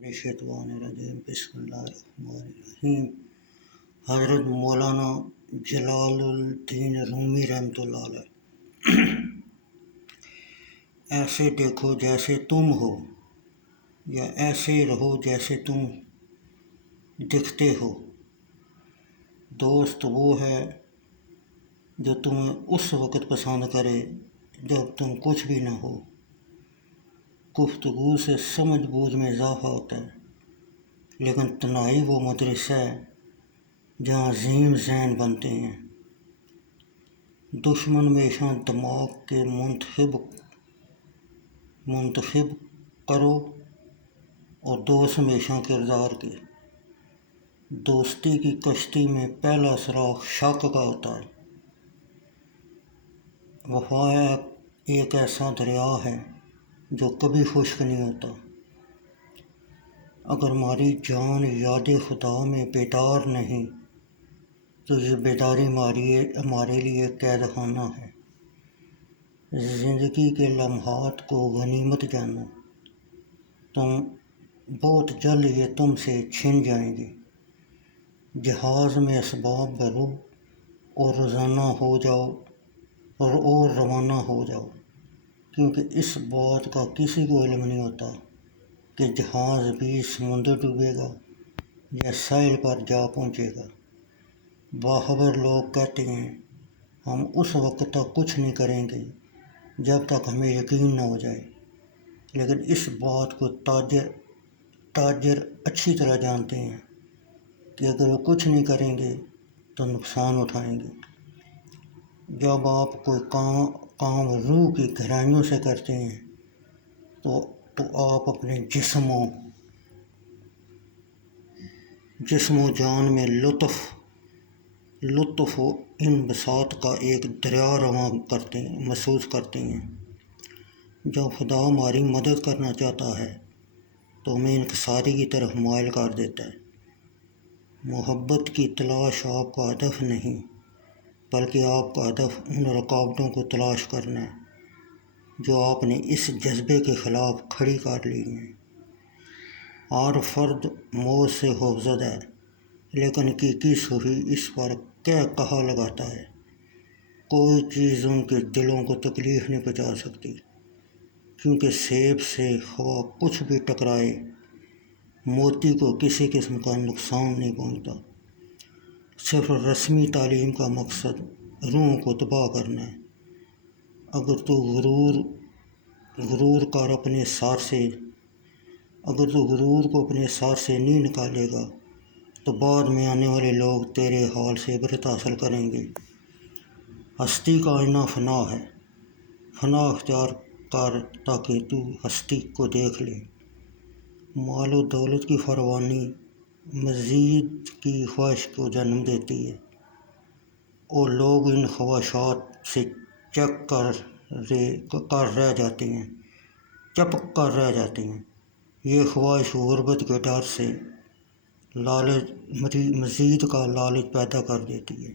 الشیطان الرجیم بسم اللہ الرحمن الرحیم۔ حضرت مولانا جلال الدین رومی رحمۃ اللہ علیہ۔ ایسے دیکھو جیسے تم ہو، یا ایسے رہو جیسے تم دکھتے ہو۔ دوست وہ ہے جو تمہیں اس وقت پسند کرے جب تم کچھ بھی نہ ہو۔ گفتگو سے سمجھ بوجھ میں اضافہ ہوتا ہے، لیکن تنہائی وہ مدرسہ ہے جہاں عظیم ذہن بنتے ہیں۔ دشمن ہمیشہ دماغ کے منتخب کرو اور دوست ہمیشہ کردار کے۔ دوستی کی کشتی میں پہلا سراغ شک کا ہوتا ہے۔ وفا ایک ایسا دریا ہے جو کبھی خشک نہیں ہوتا۔ اگر ہماری جان یاد خدا میں بیدار نہیں تو یہ بیداری ہمارے لیے قید خانہ ہے۔ زندگی کے لمحات کو غنیمت جانو، بہت جلد یہ تم سے چھن جائیں گے۔ جہاز میں اسباب بھرو اور روانہ ہو جاؤ، کیونکہ اس بات کا کسی کو علم نہیں ہوتا کہ جہاز بھی سمندر ڈوبے گا یا ساحل پر جا پہنچے گا۔ باخبر لوگ کہتے ہیں ہم اس وقت تک کچھ نہیں کریں گے جب تک ہمیں یقین نہ ہو جائے، لیکن اس بات کو تاجر اچھی طرح جانتے ہیں کہ اگر وہ کچھ نہیں کریں گے تو نقصان اٹھائیں گے۔ جب آپ کوئی کام روح کی گہرائیوں سے کرتے ہیں تو آپ اپنے جسم و جان میں لطف و انبساط کا ایک دریا رواں محسوس کرتے ہیں۔ جب خدا ہماری مدد کرنا چاہتا ہے تو ہمیں انکساری کی طرف مائل کر دیتا ہے۔ محبت کی تلاش آپ کا ہدف نہیں، بلکہ آپ کا ہدف ان رکاوٹوں کو تلاش کرنا ہے جو آپ نے اس جذبے کے خلاف کھڑی کر لی ہیں۔ ہر فرد موت سے خوفزدہ ہے، لیکن حقیقی صوفی اس پر کہا لگاتا ہے، کوئی چیز ان کے دلوں کو تکلیف نہیں پہنچا سکتی، کیونکہ سیب سے خواہ کچھ بھی ٹکرائے موتی کو کسی قسم کا نقصان نہیں پہنچتا۔ صرف رسمی تعلیم کا مقصد روحوں کو تباہ کرنا ہے۔ اگر تو غرور کو اپنے سار سے نہیں نکالے گا تو بعد میں آنے والے لوگ تیرے حال سے عبرت حاصل کریں گے۔ ہستی کا آئینہ فنا ہے، فنا اختیار کر تاکہ تو ہستی کو دیکھ لے۔ مال و دولت کی فراوانی مزید کی خواہش کو جنم دیتی ہے، اور لوگ ان خواہشات سے چپک کر رہ جاتے ہیں۔ یہ خواہش غربت کے ڈر سے مزید کا لالچ پیدا کر دیتی ہے۔